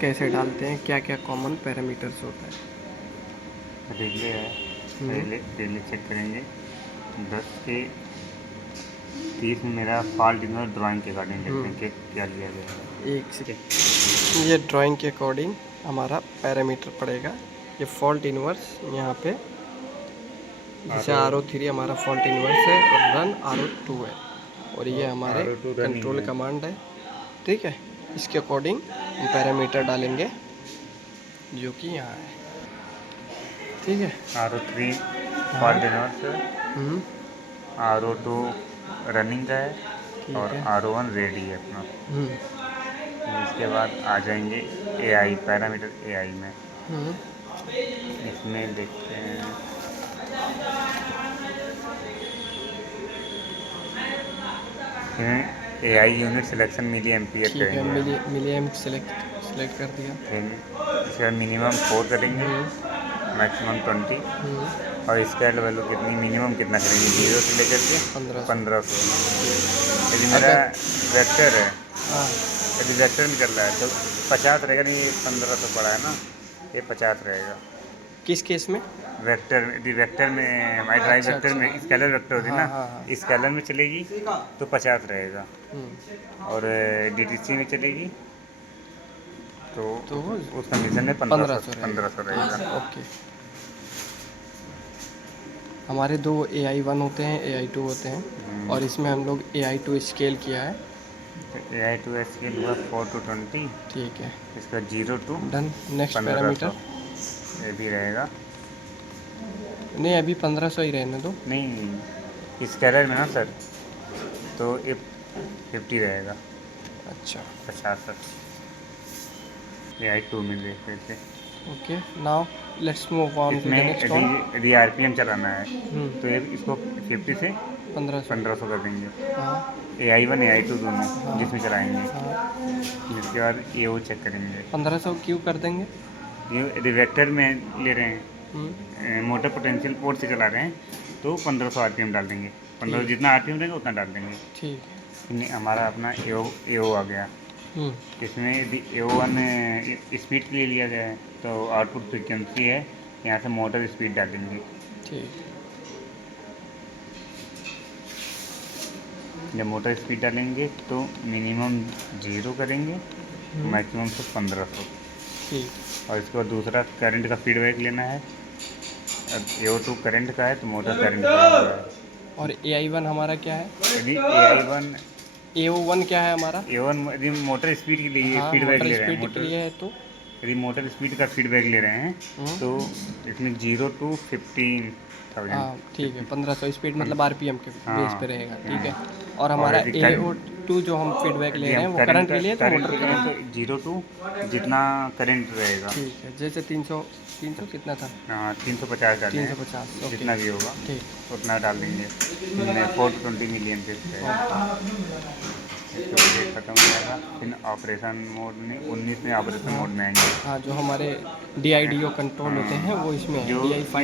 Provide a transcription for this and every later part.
कैसे डालते हैं, क्या क्या कॉमन पैरामीटर्स होता है। रिले है, रिले चेक करेंगे। 10 के 30 में मेरा फॉल्ट इनवर्स ड्राइंग के अकॉर्डिंग देखते हैं कि क्या लिया गया है। एक सेकेंड, ये ड्राइंग के अकॉर्डिंग हमारा पैरामीटर पड़ेगा। ये फॉल्ट इनवर्स यहाँ पे, जैसे RO3 हमारा फॉल्ट इनवर्स है और रन RO2 है, और ये हमारे RO2 रनिंग कंट्रोल है। कमांड है। ठीक है, इसके अकॉर्डिंग हम पैरामीटर डालेंगे जो कि यहाँ है। ठीक है। RO3 हाँ। फॉल्ट इनवर्स है, RO2 रनिंग का है ठीक और है। RO1 रेडी है अपना। इसके बाद आ जाएंगे AI पैरामीटर AI में। इसमें देखते हैं AI unit selection milli ampere ठीक है, करेंगे। मिली एम्प सेलेक्ट कर दिया। फिर इसके बाद मिनिमम 4 करेंगे, मैक्सिमम 20, और इसका वैल्यू कितनी मिनिमम कितना करेंगे 0 से लेकर के 1500। यदि मेरा अगर वेक्टर है, हाँ, यदि वेक्टर में चल रहा है तो 50 रहेगा। नहीं, 1500 पड़ा है ना, ये 50 रहेगा। किस केस में? वेक्टर में, यदि वेक्टर में हमारी ड्राइव अच्छा वेक्टर में अच्छा। स्केलर वेक्टर होती है हाँ ना, हाँ हाँ। स्केलर में चलेगी तो 50 रहेगा, हम्म, और DTC में चलेगी तो तो उस कंडीशन में 1500 1500 रहेगा। रहेगा। ओके। हमारे दो AI1 होते हैं, AI2 होते हैं, और इसमें हम लोग AI2 स्केल किया है। AI2 स्केल हुआ 4 to 20। ठीक है, इसका 0 to डन। Next 1500 parameter. ये भी रहेगा। नहीं, अभी 1500 ही रहने दो। नहीं, स्केलर में ना सर, तो ये 50 रहेगा, अच्छा, 50। AI2 में देख रहे थे। Okay. Now let's move on to the इसमें नेक्स्ट यदि वन। यदि RPM चलाना है तो ये इसको 50 से 1500। 1500 कर देंगे। हाँ AI1 AI2 दोनों हाँ जिसमें चलाएंगे। हाँ। जिसके बाद AO चेक करेंगे। 1500 क्यों कर देंगे? ये यदि वेक्टर में ले रहे हैं, हम्म, मोटर पोटेंशियल पोर्ट से चला रहे हैं, तो 1500 RPM डाल देंगे। 1500 ठीक जितना RPM रहेगा उतना डाल देंगे। ठीक है। फिर हमारा अपना AO आ गया। हम्म, इसमें यदि AO1 स्पीड के लिए लिया गया है तो आउटपुट फ्रिक्वेंसी है, यहाँ से मोटर स्पीड डालेंगे। ठीक। जब मोटर स्पीड डालेंगे तो मिनिमम 0 करेंगे, मैक्सिमम से 1500। ठीक। और इसके बाद दूसरा करंट का फीडबैक लेना है। अब AO2 करंट का है तो मोटर करंट का है। और AI1 हमारा क्या है? यदि AI1 AO1 क्या है हमारा? A1 यदि मोटर स्पीड के लिए हाँ, फीडबैक मोटर ले रहे हैं, स्पीड के लिए है तो यदि मोटर स्पीड का फीडबैक ले रहे हैं तो इसमें 0 to 15,000। हाँ ठीक है। 1500 स्पीड मतलब RPM के बेस पे हाँ, रहेगा। ठीक है। और और हमारा यदि AO2 जो हम फीडबैक ले यदि रहे हम हैं वो करंट के लिए है तो करंट मोटर के लिए करंट। तो 0 to जितना करंट रहेगा। ठीक है, जैसे 300 कितना था? 350 डालें, 350। ओके, जितना भी होगा ठीक। उतना डाल देंगे। 4 to 20 मिलियन पे रहेगा। इसके बाद ये खत्म हो जाएगा। फिर ऑपरेशन मोड में 19 में ऑपरेशन हाँ मोड में आएंगे। हाँ, जो हमारे DIDO कंट्रोल होते हैं वो इसमें है। जो DI5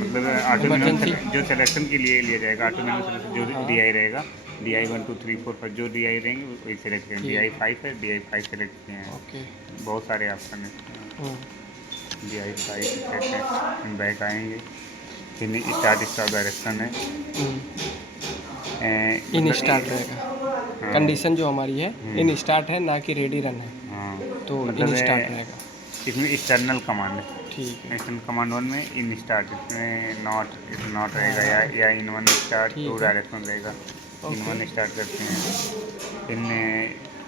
मतलब ऑटो इमरजेंसी। मैनुअल जो सिलेक्शन के लिए लिया जाएगा, ऑटो मैनुअल सिलेक्शन जो हाँ DI रहेगा, DI 1 2 3 4 5 जो DI रहेंगे वही सेलेक्ट करें। ठीक। DI5 है, DI5 सेलेक्ट किए हैं। ओके। बहुत सारे ऑप्शन है। DI5 सेलेक्ट हैं, बैक आएंगे। फिर स्टार्ट स्टॉप डायरेक्शन है। इन मतलब स्टार्ट रहेगा। हाँ कंडीशन जो हमारी है इन स्टार्ट है, ना कि रेडी रन है, हाँ, तो मतलब इन स्टार्ट रहेगा। इसमें एक्सटर्नल कमांड है। ठीक है। एक्सटर्नल कमांड 1 में इन स्टार्ट, इसमें नॉट रहेगा, या इन वन स्टार्ट 2 ठीक है। डायरेक्शन रहेगा। In okay. वन स्टार्ट करते हैं। इन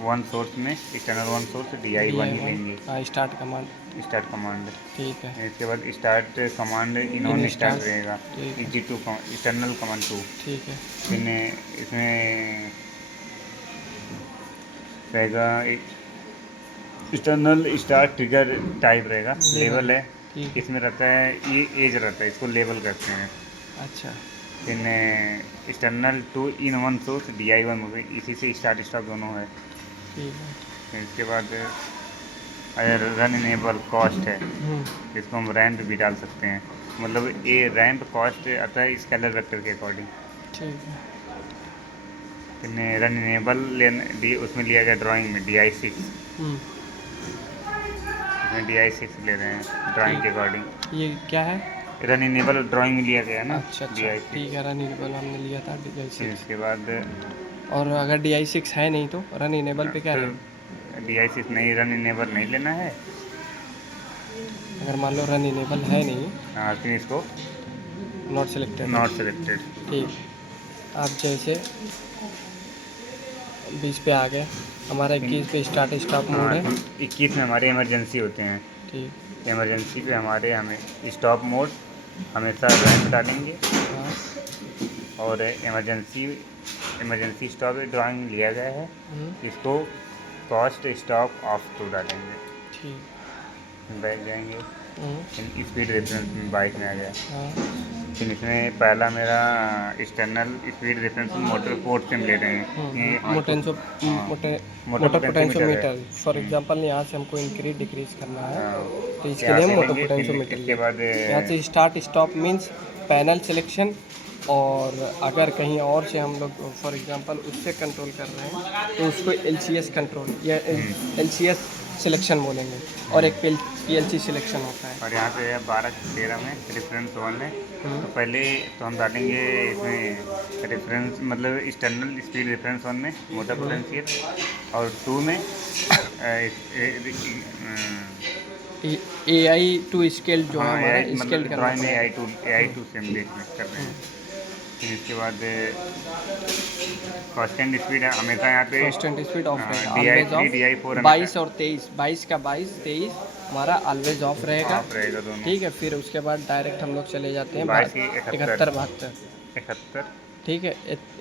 वन सोर्स में एक्सटर्नल वन सोर्स DI1 ही DI1। लेंगे। हाँ, स्टार्ट कमांड। Start command. ठीक है। इसके बाद start command in in one start start. रहेगा। ठीक है। EG2 external command 2। ठीक है। फिर इसमें रहेगा एक्सटर्नल स्टार्ट ट्रिगर टाइप रहेगा, लेवल है। ठीक है। इसमें रहता है ये एज रहता है, इसको लेवल करते हैं। अच्छा। फिर external two in one source DI1 हो गई, इसी से स्टार्ट स्टॉप दोनों है। ठीक है। फिर इसके बाद अगर रन इनेबल कॉस्ट है, इसको हम रैंप भी डाल सकते हैं। मतलब ये रैंप कॉस्ट आता है स्केलर वेक्टर के अकॉर्डिंग। ठीक है। फिर रन इनेबल उसमें लिया गया ड्राइंग में DI6। इसमें DI6 ले रहे हैं ड्राइंग के अकॉर्डिंग। ये क्या है? रन इनेबल ड्राइंग में लिया गया है ना। अच्छा अच्छा, DI6। ठीक है, रन इनेबल हमने लिया था फिर DI6। इसके बाद और अगर DI6 है नहीं तो रन इनेबल पे क्या तो रहेगा? DI6 नहीं, रन इनेबल नहीं लेना है। अगर मान लो रन इनेबल है नहीं, हाँ, फिर इसको नॉट सिलेक्टेड। Not selected. ठीक, आप जैसे 20 पे आ गए, हमारा 21 पे स्टार्ट स्टॉप मोड हाँ, है। 21 में हमारे इमरजेंसी होते हैं। ठीक, इमरजेंसी पे हमें स्टॉप मोड हमेशा रन पे डालेंगे। हाँ, और इमरजेंसी स्टॉप ड्राइंग लिया गया है, इसको फर्स्ट स्टॉप ऑफ टू डालेंगे। ठीक, बैठ जाएंगे, स्पीड रेफरेंस में बाइक में आ गया। हाँ, फिर इसमें पहला मेरा external speed reference motor port से हम ले रहे हैं। ये मोटर पोटेंशियोमीटर। फॉर एग्जांपल यहाँ से हमको इंक्रीज डिक्रीज करना है, तो इसके लिए हम मोटर पोटेंशियोमीटर इसके बाद यहाँ से start stop means panel selection. और अगर कहीं और से हम लोग फॉर एग्जांपल उससे कंट्रोल कर रहे हैं तो उसको LCS कंट्रोल या LCS सिलेक्शन बोलेंगे, और एक PLC सिलेक्शन होता है। और यहाँ पे है 12 से 13 में रेफरेंस वन में। तो पहले तो हम डालेंगे इसमें रेफरेंस मतलब एक्सटर्नल स्पीड रेफरेंस वन में मोटर पोटेंशियल, और 2 में AI2 स्केल जो है हमारा मतलब स्केल्ड करना ड्राइंग में पड़ेगा। AI2 से हम कर रहे हैं। फिर इसके बाद कांस्टेंट स्पीड है हमेशा यहाँ पे कांस्टेंट स्पीड ऑफ रहेगा, DI3 ऑलवेज DI4 ऑफ। 22 और 23, 22 का 22 23 हमारा ऑलवेज ऑफ रहेगा। ऑफ रहेगा दोनों। ठीक है, फिर उसके बाद डायरेक्ट हम लोग चले जाते हैं 22 की 71 72। 71 ठीक है,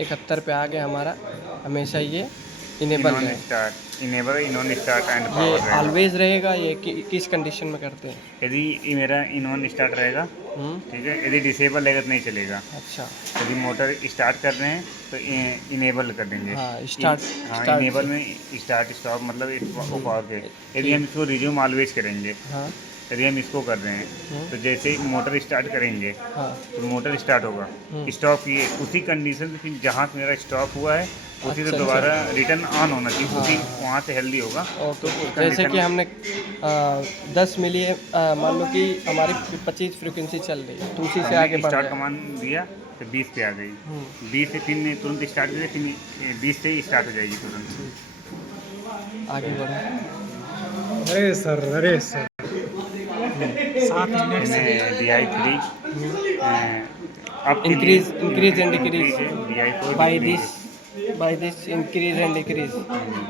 71 पे आ गए हमारा, हमेशा ये इनेबल है। इनॉन स्टार्ट एंड ये पावर ऑलवेज रहेगा। ये किस कंडीशन में करते हैं? यदि ये मेरा इनॉन स्टार्ट रहेगा, ठीक है, यदि डिसेबल रहेगा तो नहीं चलेगा। अच्छा, यदि मोटर स्टार्ट कर रहे हैं तो इनेबल कर देंगे। हाँ, स्टार्ट इनेबल में स्टार्ट स्टॉप मतलब पावर के। यदि हम इसको रिज्यूम ऑलवेज करेंगे, हाँ, यदि हम इसको कर रहे हैं तो जैसे ही मोटर स्टार्ट करेंगे हाँ, तो मोटर स्टार्ट होगा, स्टॉप किए उसी कंडीशन से, फिर जहाँ से मेरा स्टॉप हुआ है उसी से अच्छा, दोबारा रिटर्न ऑन होना चाहिए, उसी वहाँ से हेल्दी होगा। तो जैसे कि हमने 10 मिली मान लो कि हमारी 25 फ्रीक्वेंसी चल रही है, तो उसी से आगे बढ़ स्टार्ट जाए। कमांड दिया तो 20 पे आ गई। 20 से फिर तुरंत स्टार्ट करें, फिर 20 से ही स्टार्ट हो जाएगी तुरंत। आगे बढ़ो। अरे सर 7 मिनट से DI3 अब increase and decrease DI4 by this increase and decrease.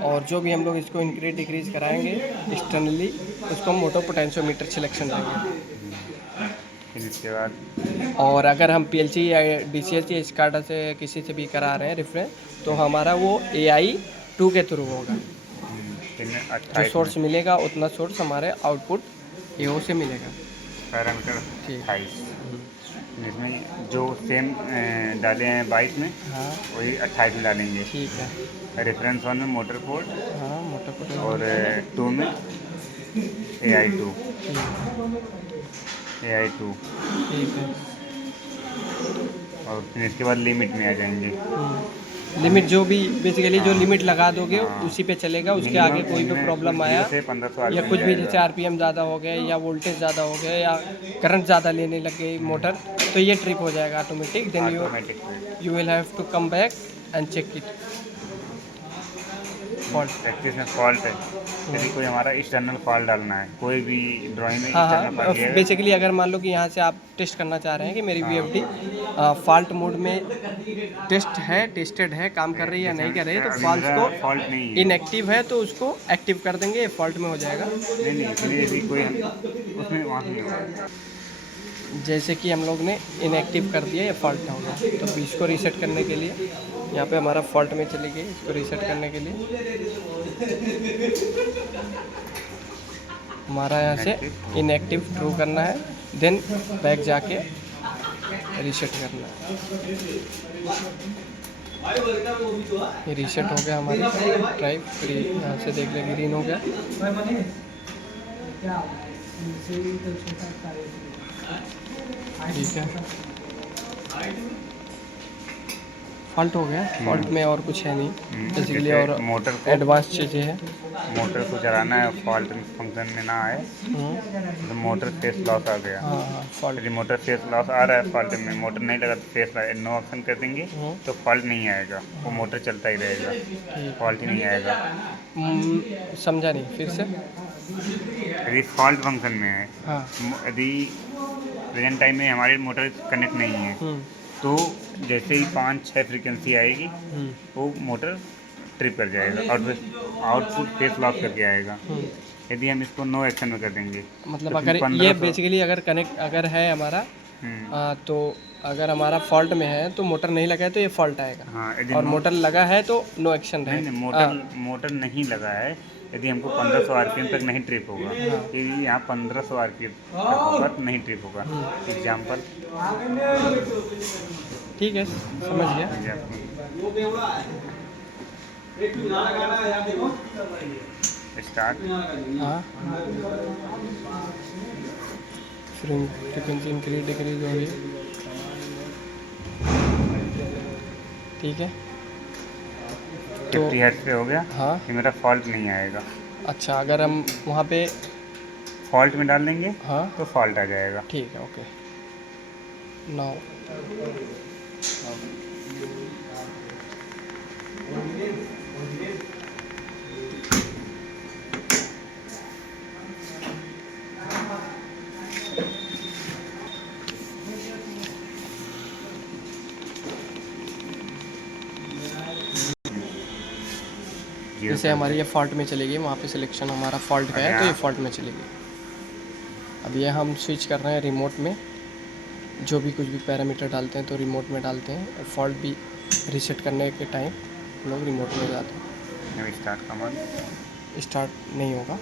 और जो भी हम लोग इसको इंक्रीज डिक्रीज कराएंगे एक्सटर्नली, उसको हम मोटर पोटेंशियोमीटर सिलेक्शन देंगे। फिर इसके बाद और अगर हम PLC या DCS या SCADA से किसी से भी करा रहे हैं रेफरेंस, तो हमारा वो AI2 के थ्रू होगा। फिर जो 28 सोर्स मिलेगा उतना सोर्स हमारे आउटपुट AO से मिलेगा। पैरामीटर ठीक। 28, जिसमें जो सेम डाले हैं 22 में हाँ, वही 28 में डालेंगे। ठीक है। रेफरेंस वन में मोटर पोर्ट हाँ, मोटर पोटेंशियल। और 2 में AI2 ठीक है। और फिर इसके बाद लिमिट में आ जाएंगे। लिमिट जो भी बेसिकली जो लिमिट लगा दोगे उसी पे चलेगा। उसके आगे कोई भी प्रॉब्लम आया से 1500 या कुछ भी, जैसे RPM ज़्यादा हो गया या वोल्टेज ज़्यादा हो गया या करंट ज़्यादा लेने लग गई मोटर, तो ये ट्रिप हो जाएगा automatic. Then you will have to come back and check it. Fault, practice में फॉल्ट है, यदि कोई हमारा एक्सटर्नल फॉल्ट डालना है, कोई भी ड्राइंग में हाँ एक्सटर्नल हाँ, फॉल्ट है। बेसिकली अगर मान लो कि यहाँ से आप टेस्ट करना चाह रहे हैं कि मेरी VFD फॉल्ट मोड में टेस्टेड है, काम कर रही है या नहीं कर रही है, तो फॉल्ट को फॉल्ट नहीं है। इनएक्टिव है तो उसको एक्टिव कर देंगे, फॉल्ट में हो जाएगा। नहीं इसलिए यदि कोई उसमें वहाँ नहीं होगा। जैसे कि हम लोग ने इनएक्टिव कर दिया, ये फॉल्ट हो गया, तो इसको रीसेट करने के लिए यहाँ पे हमारा फॉल्ट में चली गई। इसको रीसेट करने के लिए हमारा यहाँ से इनएक्टिव ट्रू करना है, देन बैक जाके रीसेट करना है। ये रीसेट हो गया हमारी ड्राइव। यहाँ से देख ले ग्रीन हो गया। ठीक है, फॉल्ट हो गया, फॉल्ट में और कुछ है नहीं बेसिकली, जैसे और मोटर को एडवांस चीज़ें हैं। मोटर को चलाना है, फॉल्ट फंक्शन में ना आए तो मोटर फेस लॉस आ गया। हाँ हाँ फॉल्ट। यदि मोटर फेस लॉस आ रहा है, फॉल्ट में मोटर नहीं लगा तो फेस नो ऑप्शन कर देंगे तो फॉल्ट नहीं आएगा, वो मोटर चलता ही रहेगा, फॉल्ट ही नहीं आएगा। समझा नहीं, फिर से। यदि फॉल्ट फंक्शन में है, हाँ। यदि प्रेजेंट टाइम में हमारी मोटर कनेक्ट नहीं है तो जैसे ही 5-6 फ्रीक्वेंसी आएगी वो मोटर ट्रिप कर जाएगा और आउटपुट फेस लॉस करके आएगा। यदि हम इसको नो एक्शन में कर देंगे मतलब तो अगर फिर ये 1500 बेसिकली अगर कनेक्ट अगर है हमारा, तो अगर हमारा फॉल्ट में है तो मोटर नहीं लगा है तो ये फॉल्ट आएगा, हाँ, यदि और मोटर लगा है तो नो एक्शन नहीं रहेगा। नहीं, मोटर नहीं लगा है, यदि हमको 1500 आरपीएम तक नहीं ट्रिप होगा, यदि यहाँ 1500 आरपीएम तक होगा तो नहीं ट्रिप होगा। एग्जाम्पल ठीक है, समझ गया। स्टार्ट। हाँ, फ्रीक्वेंसी इंक्रीज डिक्रीज हो रही है, ठीक है। तो 50 हर्ट्ज पे हो गया। हाँ, ये मेरा फॉल्ट नहीं आएगा। अच्छा, अगर हम वहाँ पे फॉल्ट में डाल देंगे हाँ तो फॉल्ट आ जाएगा। ठीक है, ओके। नाउ जैसे हमारी ये फॉल्ट में चलेगी, वहाँ पे सिलेक्शन हमारा फॉल्ट का है तो ये फॉल्ट में चलेगी। अब ये हम स्विच कर रहे हैं रिमोट में, जो भी कुछ भी पैरामीटर डालते हैं तो रिमोट में डालते हैं, और फॉल्ट भी रीसेट करने के टाइम लोग रिमोट में जाते हैं। स्टार्ट कमांड स्टार्ट नहीं होगा,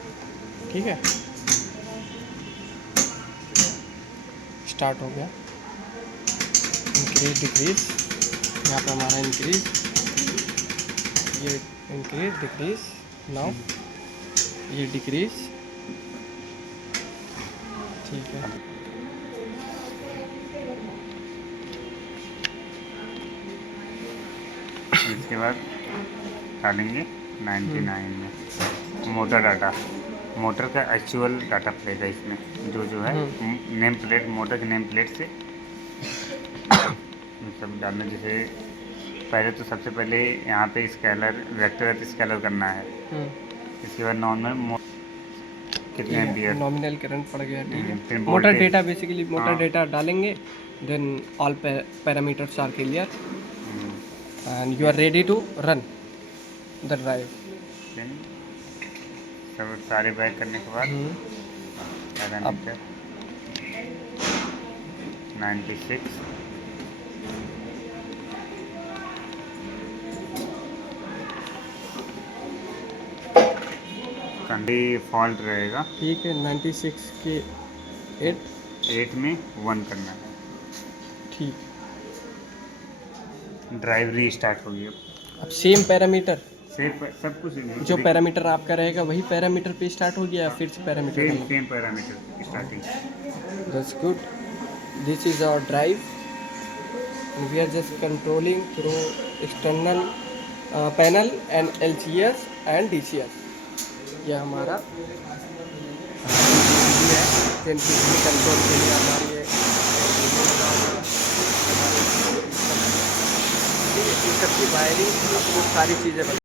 ठीक है। स्टार्ट हो गया। इंक्रीज डिक्रीज, यहाँ पे हमारा इंक्रीज, ये इंक्रीज डिक्रीज, नाउ ये डिक्रीज, ठीक है। इसके बाद डालेंगे 99 में मोटर डाटा, मोटर का एक्चुअल डाटा पड़ेगा इसमें, जो है नेम प्लेट, मोटर के नेम प्लेट से सब डालना। जैसे पहले तो सबसे पहले यहाँ पे स्केलर वेक्टर स्केलर करना है, इसके बाद नॉर्मल कितने एम्पियर नॉमिनल करंट पड़ गया, ठीक है। फिर motor voltage, data, basically motor हाँ। डेटा डालेंगे, then all parameters are clear and you are ready to run the drive. सब सारे बैक करने के बाद पैरामीटर 96 कंडी फॉल्ट रहेगा, ठीक है। 96 के 8 में 1 करना है, ठीक। ड्राइव रीस्टार्ट होगी। अब सेम पैरामीटर, सब कुछ जो पैरामीटर आपका रहेगा वही पैरामीटर पे स्टार्ट हो गया, फिर से parameter same parameter starting. That's good. This is our drive, we are just controlling through external panel and LCS and DCS। यह हमारा बिजली कंट्रोल के लिए हमारी ये सबकी वायरिंग, आपको सारी चीज़ें